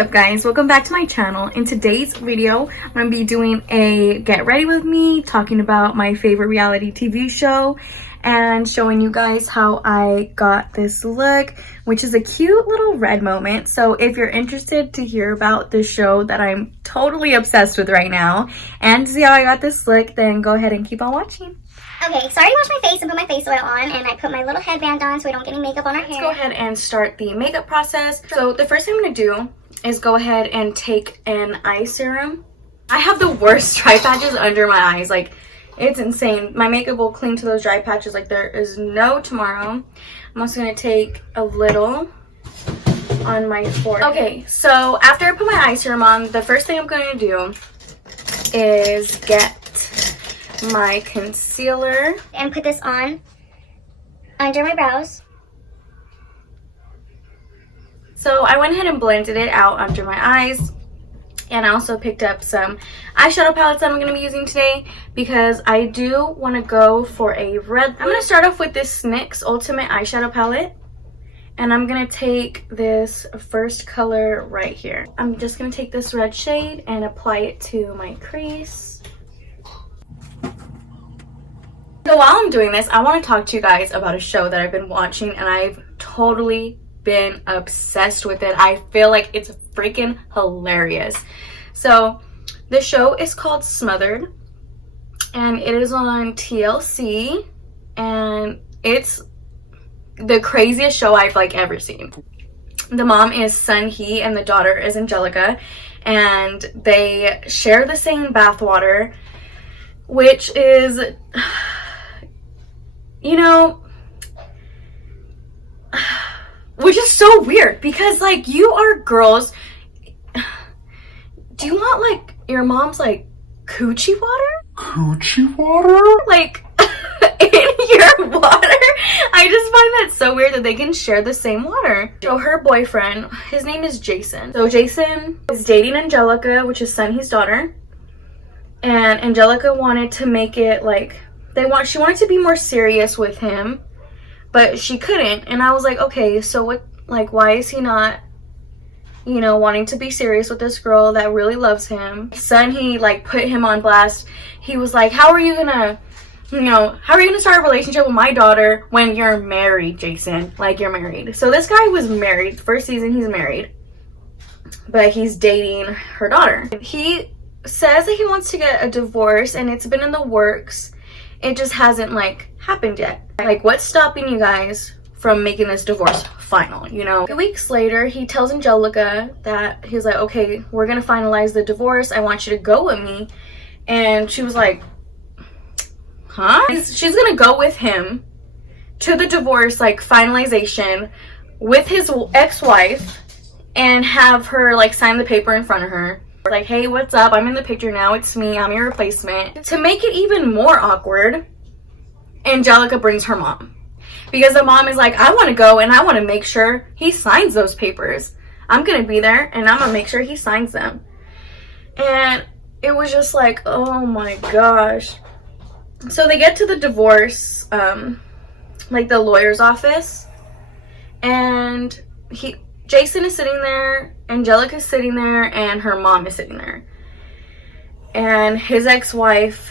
up guys, welcome back to my channel. In today's video I'm going to be doing a get ready with me, talking about my favorite reality TV show and showing you guys how I got this look, which is a cute little red moment. So if you're interested to hear about the show that I'm totally obsessed with right now and see how I got this look, then go ahead and keep on watching. Okay, so I already washed my face and put my face oil on, and I put my little headband on so we don't get any makeup on our hair. Let's go ahead and start the makeup process. So the first thing I'm going to do is go ahead and take an eye serum. I have the worst dry patches under my eyes. Like, it's insane. My makeup will cling to those dry patches like there is no tomorrow. I'm also going to take a little on my forehead. Okay, so after I put my eye serum on, the first thing I'm going to do is get my concealer and put this on under my brows. So I went ahead and blended it out under my eyes, and I also picked up some eyeshadow palettes that I'm going to be using today because I do want to go for a red. I'm going to start off with this NYX Ultimate Eyeshadow Palette, and I'm going to take this first color right here. I'm just going to take this red shade and apply it to my crease. So while I'm doing this, I want to talk to you guys about a show that I've been watching and I've totally been obsessed with it. I feel like it's freaking hilarious. So the show is called Smothered and it is on TLC and it's the craziest show I've ever seen. The mom is Sun-hee and the daughter is Angelica, and they share the same bathwater, which is, you know, which is so weird because you are girls. Do you want your mom's coochie water? Coochie water? In your water? I just find that so weird that they can share the same water. So her boyfriend, his name is Jason. So Jason is dating Angelica, which is Sun-hee's daughter. And Angelica wanted to make it she wanted to be more serious with him, but she couldn't. And I was like, okay, so what, why is he not, wanting to be serious with this girl that really loves him? Sun-hee put him on blast. He was like, how are you gonna start a relationship with my daughter when you're married, Jason? You're married. So this guy was married. First season he's married, but he's dating her daughter. He says that he wants to get a divorce and it's been in the works. It just hasn't happened yet. What's stopping you guys from making this divorce final? A few weeks later he tells Angelica that he's like, okay, we're gonna finalize the divorce, I want you to go with me. And she was like, huh? She's gonna go with him to the divorce finalization with his ex-wife and have her sign the paper in front of her. Hey, what's up? I'm in the picture now. It's me. I'm your replacement. To make it even more awkward, Angelica brings her mom. Because the mom is like, I want to go and I want to make sure he signs those papers. I'm going to be there and I'm going to make sure he signs them. And it was just oh my gosh. So they get to the divorce, the lawyer's office. And Jason is sitting there, Angelica's sitting there, and her mom is sitting there. And his ex-wife,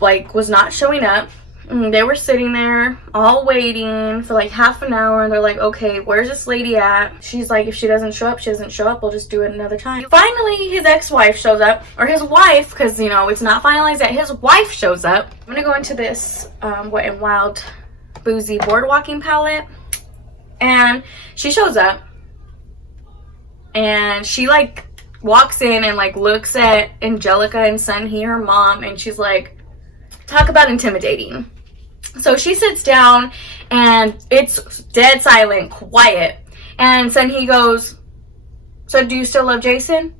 was not showing up. And they were sitting there, all waiting for half an hour. And they're like, okay, where's this lady at? She's like, if she doesn't show up, she doesn't show up. We'll just do it another time. Finally, his ex-wife shows up. Or his wife, because, it's not finalized yet. His wife shows up. I'm going to go into this Wet n Wild Boozy Boardwalking palette. And she shows up. And she walks in and looks at Angelica and Sun-hee, her mom, and she's like, talk about intimidating. So she sits down and it's dead silent, quiet. And Sun-hee goes, so do you still love Jason?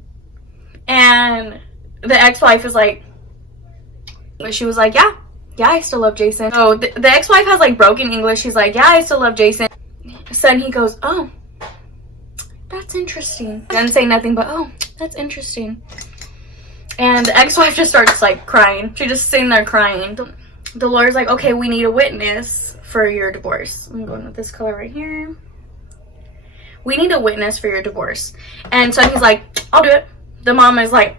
And the ex-wife is like, but she was like, yeah, I still love Jason. So the ex-wife has broken English. She's like, yeah, I still love Jason. Sun-hee goes, oh, that's interesting. Doesn't say nothing but, oh, that's interesting. And the ex-wife just starts crying. She's just sitting there crying. The lawyer's like, okay, we need a witness for your divorce. I'm going with this color right here. we need a witness for your divorce. And so he's like, I'll do it. The mom is like,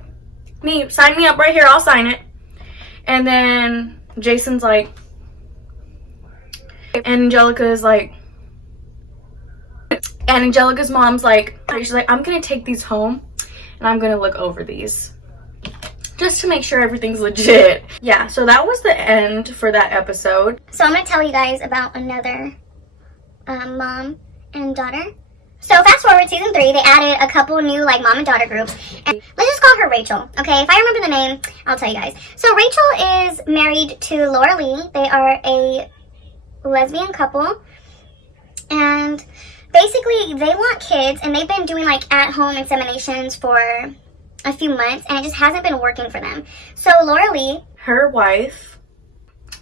sign me up right here, I'll sign it. And then Jason's like, and Angelica's mom's like, she's like, I'm gonna take these home and I'm gonna look over these just to make sure everything's legit. Yeah, so that was the end for that episode. So I'm gonna tell you guys about another mom and daughter. So fast forward season 3, they added a couple new like mom and daughter groups. And let's just call her Rachel. Okay, if I remember the name, I'll tell you guys. So Rachel is married to Laura Lee. They are a lesbian couple. And basically they want kids, and they've been doing like at-home inseminations for a few months, and it just hasn't been working for them. So Laura Lee, her wife,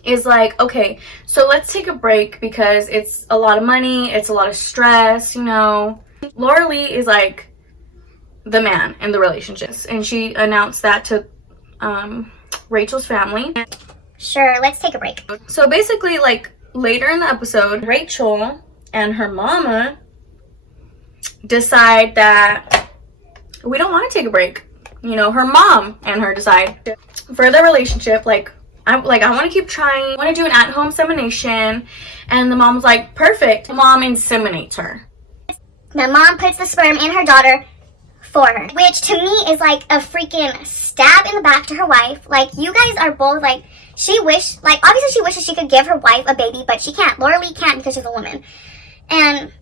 is like, okay, so let's take a break because it's a lot of money, it's a lot of stress, you know. Laura Lee is like the man in the relationships, and she announced that to Rachel's family. sure, let's take a break. So basically, like later in the episode, Rachel and her mama decide that we don't want to take a break. You know, her mom and her decide for their relationship, I want to keep trying. I want to do an at-home insemination. And the mom's like, perfect. The mom inseminates her. The mom puts the sperm in her daughter for her, which to me is like a freaking stab in the back to her wife. Like, you guys are both like, obviously she wishes she could give her wife a baby, but she can't. Laura Lee can't because she's a woman. And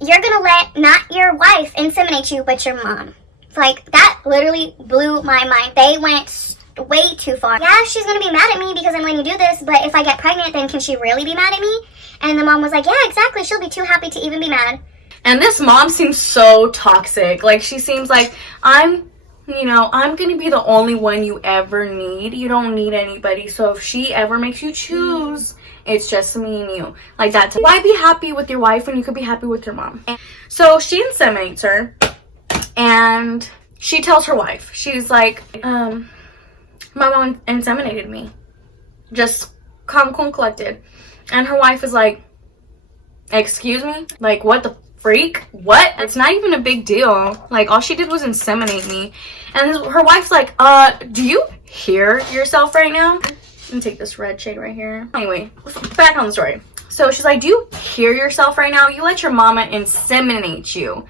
you're gonna let not your wife inseminate you, but your mom. It's like, that literally blew my mind. They went way too far. Yeah, she's gonna be mad at me because I'm letting you do this, but if I get pregnant, then can she really be mad at me? And the mom was like, yeah, exactly. She'll be too happy to even be mad. And this mom seems so toxic. Like, she seems like, I'm gonna be the only one you ever need. You don't need anybody. So if she ever makes you choose, it's just me and you. Like that. Why be happy with your wife when you could be happy with your mom? So she inseminates her, and she tells her wife, she's like, my mom inseminated me. Just calm, cool, and collected. And her wife is like, excuse me? Like, what the freak? What? It's not even a big deal. Like, all she did was inseminate me. And her wife's like, do you hear yourself right now? Let me take this red shade right here. Anyway, back on the story. So she's like, do you hear yourself right now? You let your mama inseminate you.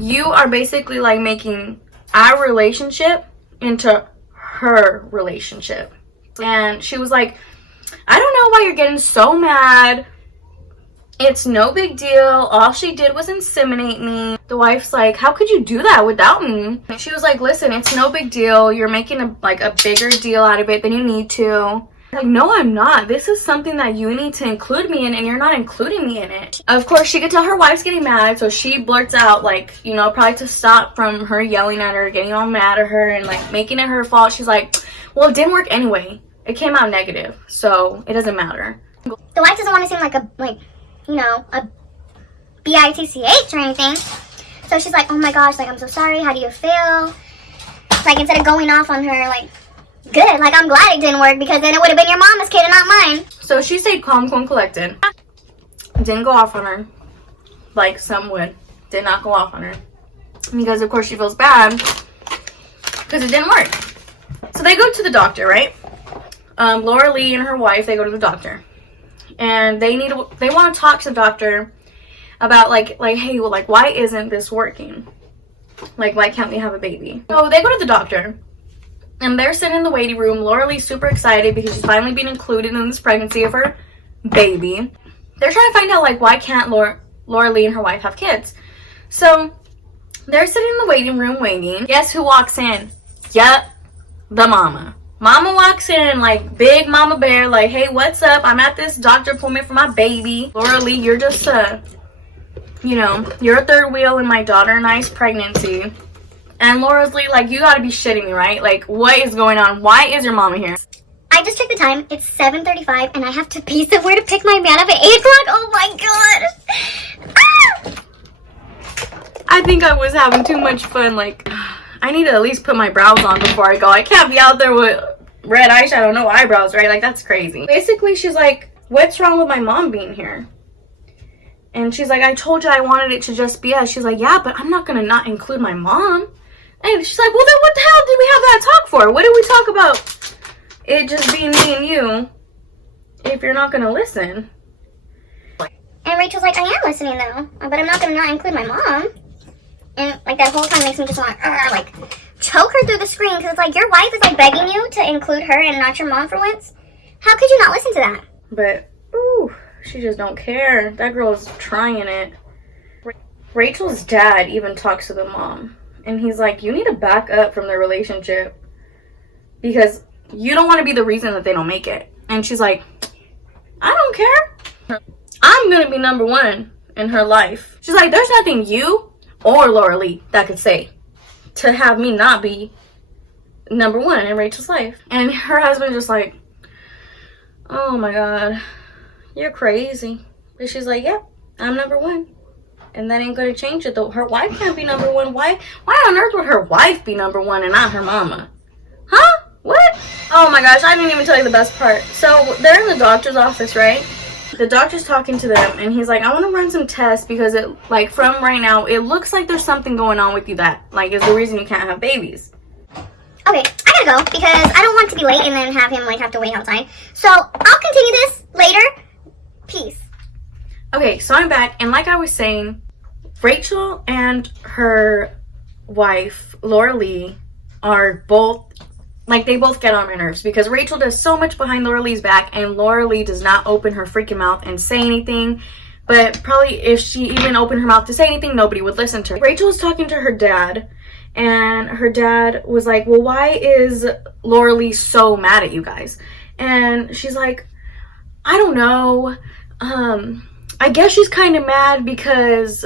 You are basically like making our relationship into her relationship. And she was like, I don't know why you're getting so mad. It's no big deal. All she did was inseminate me. The wife's like, how could you do that without me? And she was like, listen, it's no big deal. You're making a bigger deal out of it than you need to. Like, no, I'm not. This is something that you need to include me in, and you're not including me in it. Of course, she could tell her wife's getting mad, so she blurts out, like, you know, probably to stop from her yelling at her, getting all mad at her, and, like, making it her fault. She's like, well, it didn't work anyway. It came out negative, so it doesn't matter. The wife doesn't want to seem like a bitch or anything. So she's like, oh my gosh, like, I'm so sorry. How do you feel? Like, instead of going off on her, like, good. Like, I'm glad it didn't work because then it would have been your mama's kid and not mine. So she stayed calm, cool, and collected. Didn't go off on her like some would. Did not go off on her. Because, of course, she feels bad because it didn't work. So they go to the doctor, right? Laura Lee and her wife, they go to the doctor. And they want to talk to the doctor about, like, hey, well, like, why isn't this working? Like, why can't we have a baby? So they go to the doctor. And they're sitting in the waiting room. Laura Lee's super excited because she's finally being included in this pregnancy of her baby. They're trying to find out, like, why can't Laura Lee and her wife have kids? So they're sitting in the waiting room waiting. Guess who walks in? Yep, the mama. Mama walks in like big mama bear, like, hey, what's up? I'm at this doctor appointment for my baby. Laura Lee, you're just you're a third wheel in my daughter and I's pregnancy. And Laura Lee, like, you gotta be shitting me, right? Like, what is going on? Why is your mama here? I just checked the time. It's 7:35 and I have to be somewhere to pick my man up at 8 o'clock. Oh my god. Ah! I think I was having too much fun. Like, I need to at least put my brows on before I go. I can't be out there with red eyeshadow, no eyebrows, right? Like, that's crazy. Basically, she's like, what's wrong with my mom being here? And she's like, I told you I wanted it to just be us. She's like, yeah, but I'm not gonna not include my mom. And she's like, well, then what the hell did we have that talk for? What did we talk about it just being me and you if you're not gonna listen? And Rachel's like, I am listening though, but I'm not gonna not include my mom. And like that whole time makes me just want to like choke her through the screen, because it's like your wife is like begging you to include her and not your mom for once. How could you not listen to that? But ooh, she just don't care. That girl's trying it. Rachel's dad even talks to the mom, and he's like, you need to back up from their relationship because you don't want to be the reason that they don't make it. And she's like, I don't care. I'm gonna be number one in her life. She's like, there's nothing you or Laura Lee that could say to have me not be number one in Rachel's life. And her husband just like, oh my god, you're crazy. But she's like, yep, I'm number one. And that ain't gonna change it though. Her wife can't be number one. Why on earth would her wife be number one and not her mama? Huh? What? Oh my gosh, I didn't even tell you the best part. So they're in the doctor's office, right? The doctor's talking to them, and he's like, I want to run some tests because it, like, from right now, it looks like there's something going on with you that, like, is the reason you can't have babies. Okay, I gotta go because I don't want to be late and then have him, like, have to wait outside. So I'll continue this later. Peace. Okay, so I'm back, and like I was saying, Rachel and her wife, Laura Lee, are both, like, they both get on my nerves because Rachel does so much behind Laura Lee's back, and Laura Lee does not open her freaking mouth and say anything. But probably if she even opened her mouth to say anything, nobody would listen to her. Rachel was talking to her dad, and her dad was like, well, why is Laura Lee so mad at you guys? And she's like, I don't know. I guess she's kind of mad because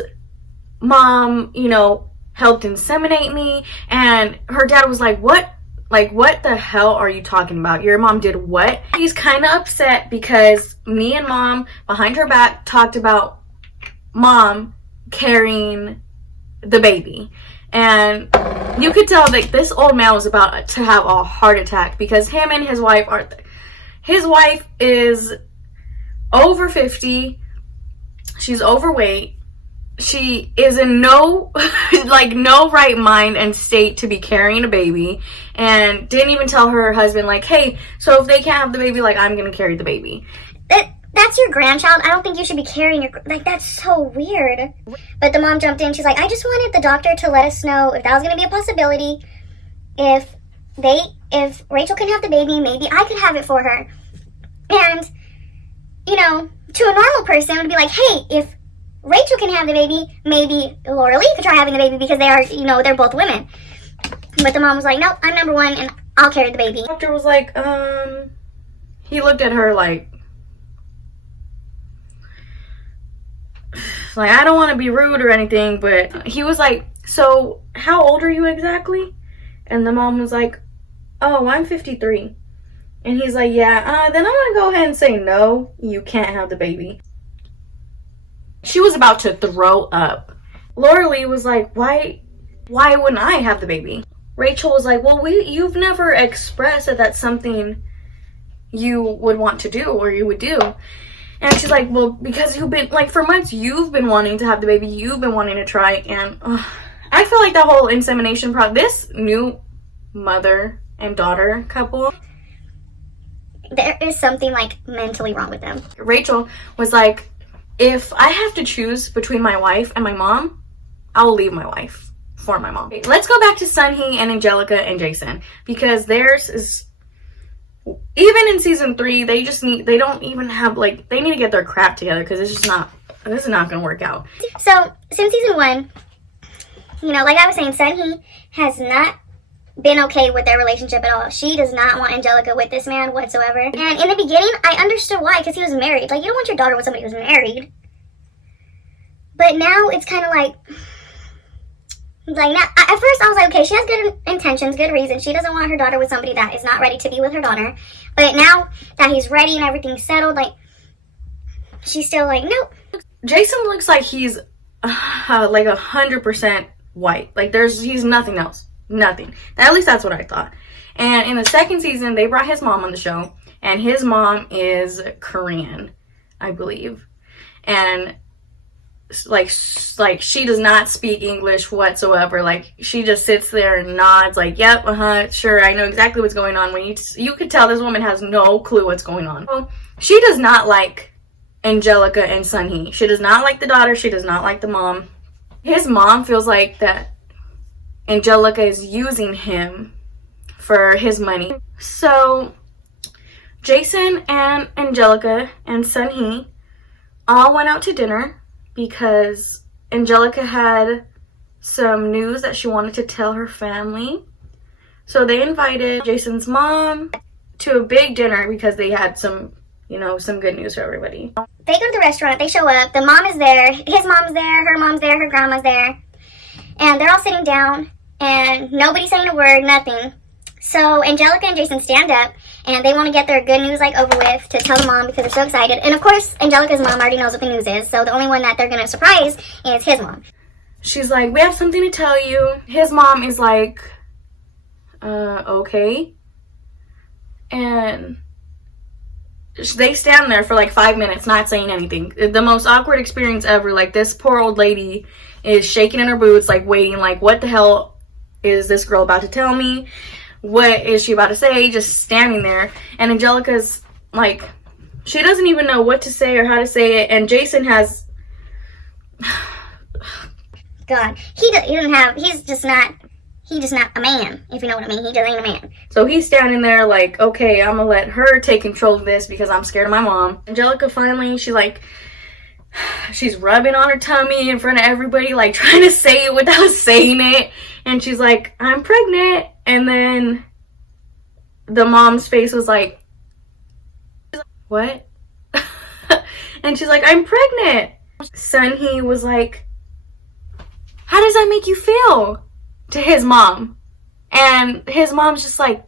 mom, you know, helped inseminate me. And her dad was like, what? Like, what the hell are you talking about? Your mom did what? He's kind of upset because me and mom, behind her back, talked about mom carrying the baby. And you could tell that this old man was about to have a heart attack because him and his wife are... His wife is over 50. She's overweight. She is in no, like, no right mind and state to be carrying a baby, and didn't even tell her husband, like, hey, so if they can't have the baby, like, I'm gonna carry the baby. That's your grandchild. I don't think you should be carrying your... Like, that's so weird. But the mom jumped in. She's like, I just wanted the doctor to let us know if that was going to be a possibility. If Rachel can have the baby, maybe I could have it for her. And, you know, to a normal person, it would be like, hey, if Rachel can have the baby, maybe Laura Lee could try having the baby because they are, you know, they're both women. But the mom was like, nope, I'm number one and I'll carry the baby. The doctor was like, he looked at her like, I don't want to be rude or anything, but he was like, so how old are you exactly? And the mom was like, oh, I'm 53. And he's like, yeah, then I'm going to go ahead and say, no, you can't have the baby. She was about to throw up. Laura Lee was like, why wouldn't I have the baby? Rachel was like, well, you've never expressed that that's something you would want to do or you would do. And she's like, well, because you've been, like, for months, you've been wanting to have the baby. You've been wanting to try. And I feel like that whole insemination this new mother and daughter couple, there is something, like, mentally wrong with them. Rachel was like, if I have to choose between my wife and my mom, I will leave my wife for my mom. Okay, let's go back to Sunhee and Angelica and Jason, because theirs is, even in season 3, they don't even have, like, they need to get their crap together because this is not going to work out. So, since season 1, you know, like I was saying, Sunhee has not been okay with their relationship at all. She does not want Angelica with this man whatsoever. And in the beginning, I understood why, because he was married. Like, you don't want your daughter with somebody who's married. But now it's kind of like now, at first I was like, okay, she has good intentions, good reasons. She doesn't want her daughter with somebody that is not ready to be with her daughter. But now that he's ready and everything's settled, like, she's still like, nope. Jason looks like he's like 100% white. Like, he's nothing else. Nothing. At least that's what I thought. And in the second season, they brought his mom on the show, and his mom is Korean, I believe. And like she does not speak English whatsoever. Like, she just sits there and nods like, yep, sure, I know exactly what's going on. When you could tell this woman has no clue what's going on. So, she does not like Angelica and Sunhee. She does not like the daughter. She does not like the mom. His mom feels like that Angelica is using him for his money. So Jason and Angelica and Sunhee all went out to dinner because Angelica had some news that she wanted to tell her family. So they invited Jason's mom to a big dinner because they had some good news for everybody. They go to the restaurant, they show up, the mom is there, his mom's there, her mom's there, her grandma's there, and they're all sitting down, and nobody's saying a word, nothing. So Angelica and Jason stand up, and they want to get their good news over with to tell the mom because they're so excited. And of course, Angelica's mom already knows what the news is, so the only one that they're going to surprise is his mom. She's like, we have something to tell you. His mom is like, okay. And they stand there for like 5 minutes not saying anything. The most awkward experience ever. Like, this poor old lady is shaking in her boots, like waiting, like, what the hell is this girl about to tell me? What is she about to say? Just standing there. And Angelica's like, she doesn't even know what to say or how to say it. And Jason has God, he's just not a man, if you know what I mean. He just ain't a man. So he's standing there like, okay, I'm gonna let her take control of this because I'm scared of my mom. Angelica finally, she's rubbing on her tummy in front of everybody, like trying to say it without saying it. And she's like, I'm pregnant. And then the mom's face was like, what? And she's like, I'm pregnant. Sunhee was like, how does that make you feel? To his mom. And his mom's just like,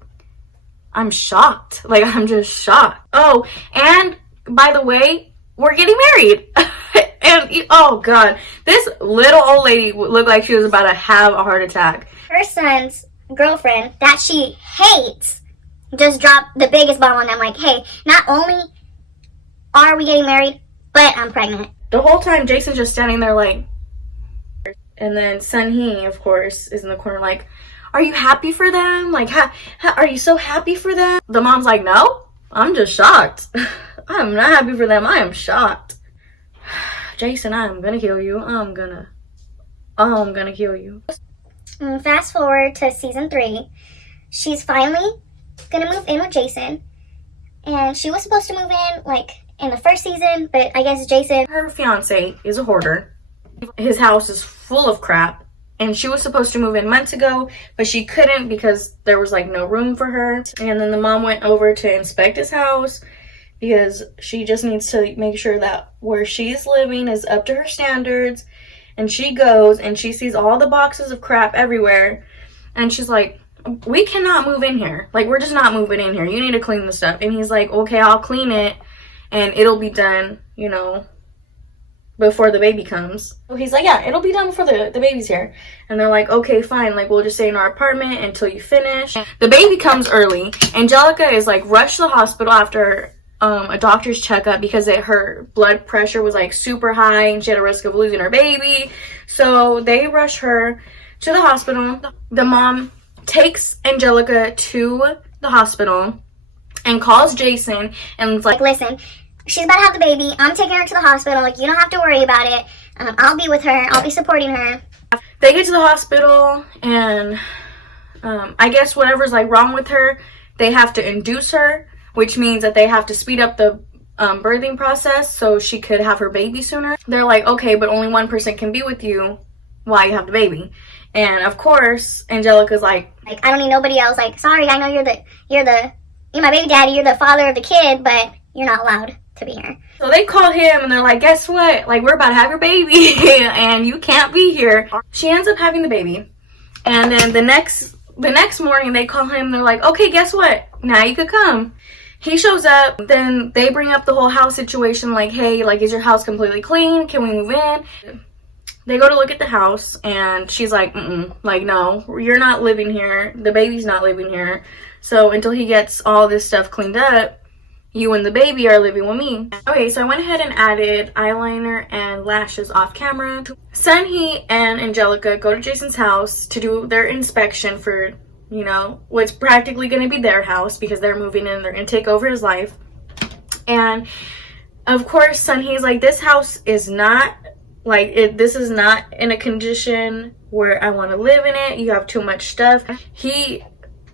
I'm shocked. Like, I'm just shocked. Oh, and by the way, we're getting married. And oh god, this little old lady looked like she was about to have a heart attack. Her son's girlfriend that she hates just dropped the biggest bomb on them, like, hey, not only are we getting married, but I'm pregnant. The whole time Jason's just standing there like, and then Sunhee, of course, is in the corner like, are you happy for them? Like, are you so happy for them? The mom's like, no, I'm just shocked. I'm not happy for them. I am shocked. Jason, I'm gonna kill you. I'm gonna kill you. Fast forward to season 3. She's finally gonna move in with Jason. And she was supposed to move in, like, in the first season, but I guess Jason... Her fiance is a hoarder. His house is full of crap. And she was supposed to move in months ago, but she couldn't because there was, like, no room for her. And then the mom went over to inspect his house because she just needs to make sure that where she's living is up to her standards. And she goes and she sees all the boxes of crap everywhere. And she's like, we cannot move in here. Like, we're just not moving in here. You need to clean the stuff. And he's like, okay, I'll clean it and it'll be done, before the baby comes. So he's like, yeah, it'll be done before the baby's here. And they're like, okay, fine. Like, we'll just stay in our apartment until you finish. The baby comes early. Angelica is like rushed to the hospital after a doctor's checkup because her blood pressure was like super high and she had a risk of losing her baby. So they rush her to the hospital. The mom takes Angelica to the hospital and calls Jason and it's like, listen, she's about to have the baby. I'm taking her to the hospital. Like, you don't have to worry about it. I'll be with her. I'll be supporting her. They get to the hospital and I guess whatever's like wrong with her, they have to induce her, which means that they have to speed up the birthing process so she could have her baby sooner. They're like, okay, but only one person can be with you while you have the baby. And of course, Angelica's like, I don't need nobody else. Like, sorry, I know you're my baby daddy. You're the father of the kid, but you're not allowed to be here. So they call him and they're like, guess what? Like, we're about to have your baby and you can't be here. She ends up having the baby. And then the next morning they call him. They're like, okay, guess what? Now you could come. He shows up. Then they bring up the whole house situation. Like, hey, like, is your house completely clean? Can we move in? They go to look at the house and she's like, like, no, you're not living here. The baby's not living here. So until he gets all this stuff cleaned up, you and the baby are living with me. Okay, so I went ahead and added eyeliner and lashes off camera. Sunhee and Angelica go to Jason's house to do their inspection for, you know, what's practically going to be their house because they're moving in. They're going to take over his life. And of course, Sunhee's like, this house is not, like, this is not in a condition where I want to live in it. You have too much stuff. He,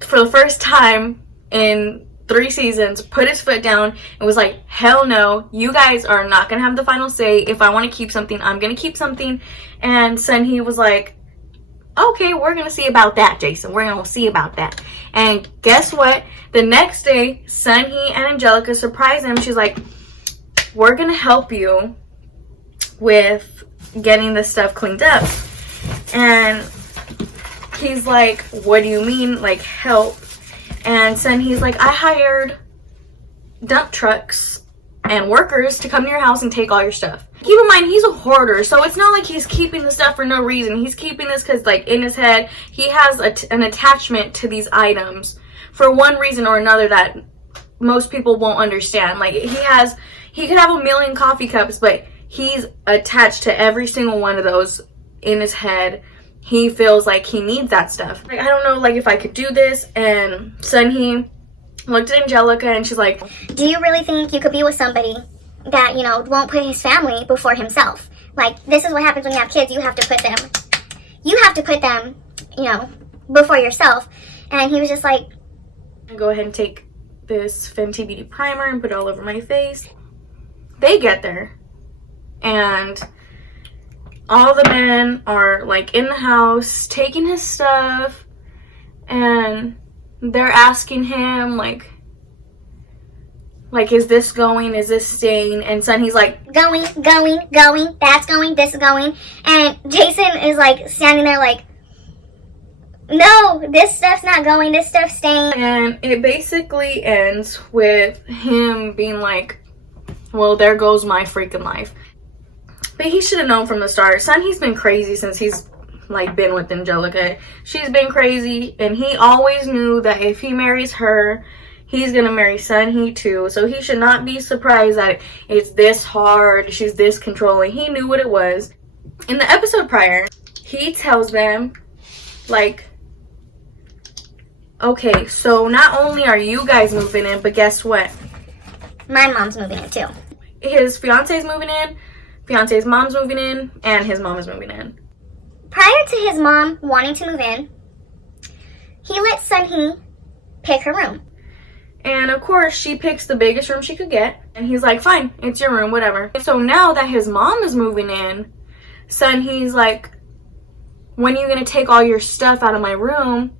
for the first time in 3 seasons, put his foot down and was like, hell no, you guys are not gonna have the final say. If I want to keep something, I'm gonna keep something. And Sunhee was like, okay, we're gonna see about that, Jason. We're gonna see about that. And guess what? The next day, Sunhee and Angelica surprise him. She's like, we're gonna help you with getting this stuff cleaned up. And he's like, what do you mean, like, help? And Sunhee's like, I hired dump trucks and workers to come to your house and take all your stuff. Keep in mind, he's a hoarder, so it's not like he's keeping the stuff for no reason. He's keeping this because, like, in his head, he has an attachment to these items for one reason or another that most people won't understand. Like, he could have a million coffee cups, but he's attached to every single one of those in his head. He feels like he needs that stuff. Like, I don't know, like, if I could do this. And Sunhee looked at Angelica and she's like, do you really think you could be with somebody that, you know, won't put his family before himself? Like, this is what happens when you have kids. You have to put them, you know, before yourself. And he was just like, go ahead and take this Fenty Beauty primer and put it all over my face. They get there and all the men are, like, in the house taking his stuff, and they're asking him, like, is this going, is this staying? And Sunhee's like, going, that's going, this is going. And Jason is, like, standing there like, no, this stuff's not going, this stuff's staying. And it basically ends with him being like, well, there goes my freaking life. But he should have known from the start. Sunhee's been crazy since he's, like, been with Angelica. She's been crazy, and he always knew that if he marries her, he's gonna marry Sunhee too. So he should not be surprised that it's this hard, she's this controlling. He knew what it was. In the episode prior, he tells them, like, okay, so not only are you guys moving in, but guess what? My mom's moving in too. His fiance's moving in, fiance's mom's moving in, and his mom is moving in. Prior to his mom wanting to move in, he let Sunhee pick her room. And of course, she picks the biggest room she could get. And he's like, fine, it's your room, whatever. So now that his mom is moving in, Sunhee's like, when are you going to take all your stuff out of my room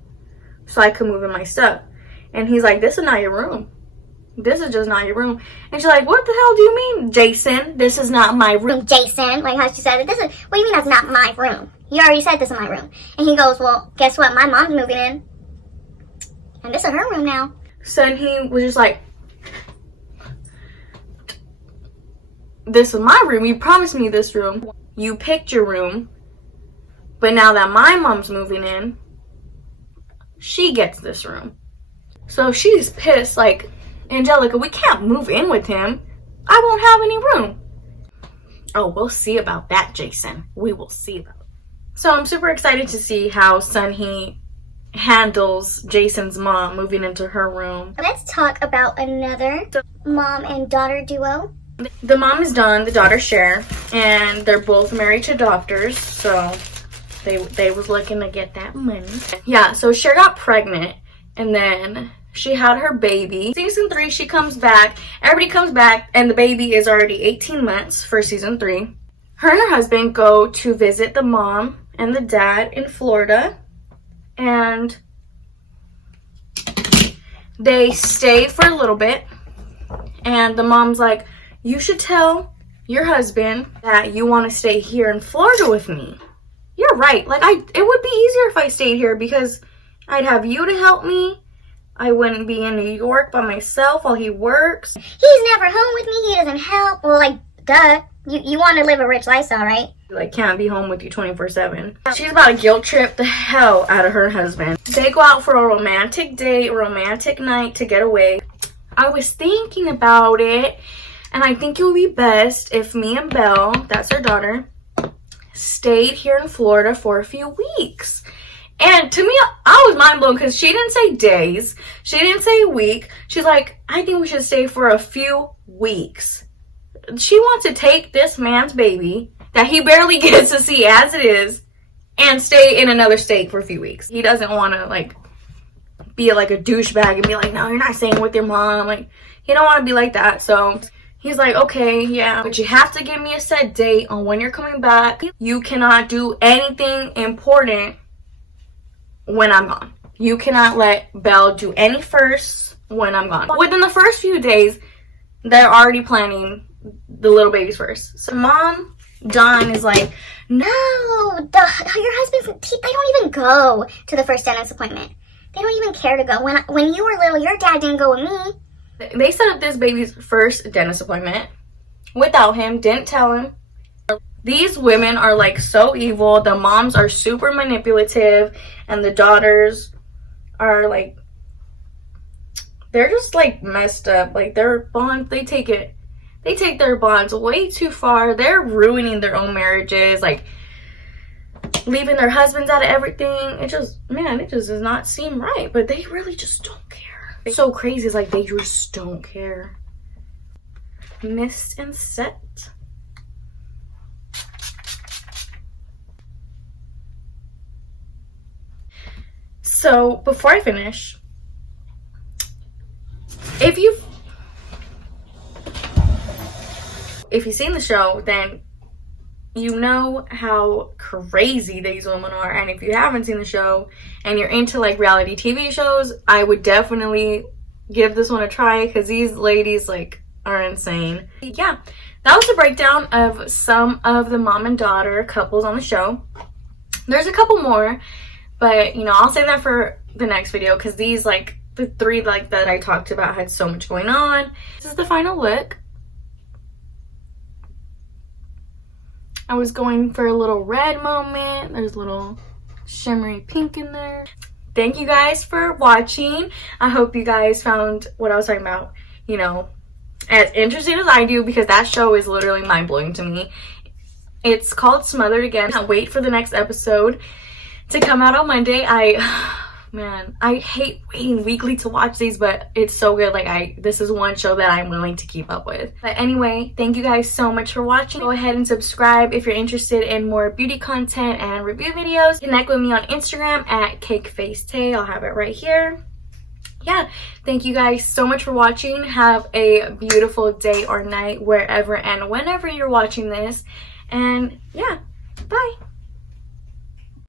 so I can move in my stuff? And he's like, this is not your room. This is just not your room. And she's like, what the hell do you mean, Jason? This is not my room. Jason, like how she said it. This is, what do you mean that's not my room? You already said this is my room. And he goes, well, guess what? My mom's moving in. And this is her room now. Sunhee was just like, this is my room. You promised me this room. You picked your room. But now that my mom's moving in, she gets this room. So she's pissed, like, Angelica, we can't move in with him. I won't have any room. Oh, we'll see about that, Jason. We will see about it. So I'm super excited to see how Sunhee handles Jason's mom moving into her room. Let's talk about another mom and daughter duo. The mom is Dawn, the daughter Cher, and they're both married to doctors, so they was looking to get that money. Yeah, so Cher got pregnant, and then she had her baby. Season 3, she comes back. Everybody comes back, and the baby is already 18 months for season 3. Her and her husband go to visit the mom and the dad in Florida, and they stay for a little bit, and the mom's like, you should tell your husband that you want to stay here in Florida with me. You're right. Like, it would be easier if I stayed here because I'd have you to help me. I wouldn't be in New York by myself while he works. He's never home with me. He doesn't help. Well, like, duh. You want to live a rich lifestyle, right? Like, can't be home with you 24/7. She's about to guilt trip the hell out of her husband. They go out for a romantic date, romantic night to get away. I was thinking about it, and I think it would be best if me and Belle, that's her daughter, stayed here in Florida for a few weeks. And to me, I was mind blown because she didn't say days. She didn't say a week. She's like, I think we should stay for a few weeks. She wants to take this man's baby that he barely gets to see as it is and stay in another state for a few weeks. He doesn't want to, like, be like a douchebag and be like, no, you're not staying with your mom. Like, he don't want to be like that. So he's like, okay, yeah, but you have to give me a set date on when you're coming back. You cannot do anything important when I'm gone. You cannot let Belle do any firsts when I'm gone. Within the first few days, they're already planning the little baby's first. So mom, John, is like, No, your husband's, they don't even go to the first dentist appointment. They don't even care to go. When you were little, your dad didn't go with me. They set up this baby's first dentist appointment without him, didn't tell him. These women are like so evil. The moms are super manipulative, and the daughters are like, they're just like messed up. Like their bonds, they take their bonds way too far. They're ruining their own marriages, like leaving their husbands out of everything. It just does not seem right, but they really just don't care. It's so crazy. It's like they just don't care. Missed and set. So before I finish, if you've seen the show, then you know how crazy these women are. And if you haven't seen the show and you're into like reality TV shows, I would definitely give this one a try because these ladies like are insane. Yeah, that was a breakdown of some of the mom and daughter couples on the show. There's a couple more, but you know, I'll save that for the next video because these, like the three like that I talked about, had so much going on. This is the final look. I was going for a little red moment. There's a little shimmery pink in there. Thank you guys for watching. I hope you guys found what I was talking about, you know, as interesting as I do, because that show is literally mind-blowing to me. It's called Smothered again. I can't wait for the next episode to come out on Monday. I hate waiting weekly to watch these, but it's so good. Like this is one show that I'm willing to keep up with. But anyway, thank you guys so much for watching. Go ahead and subscribe if you're interested in more beauty content and review videos. Connect with me on Instagram at CAKEFACETAYE. I'll have it right here. Yeah, thank you guys so much for watching. Have a beautiful day or night wherever and whenever you're watching this. And yeah,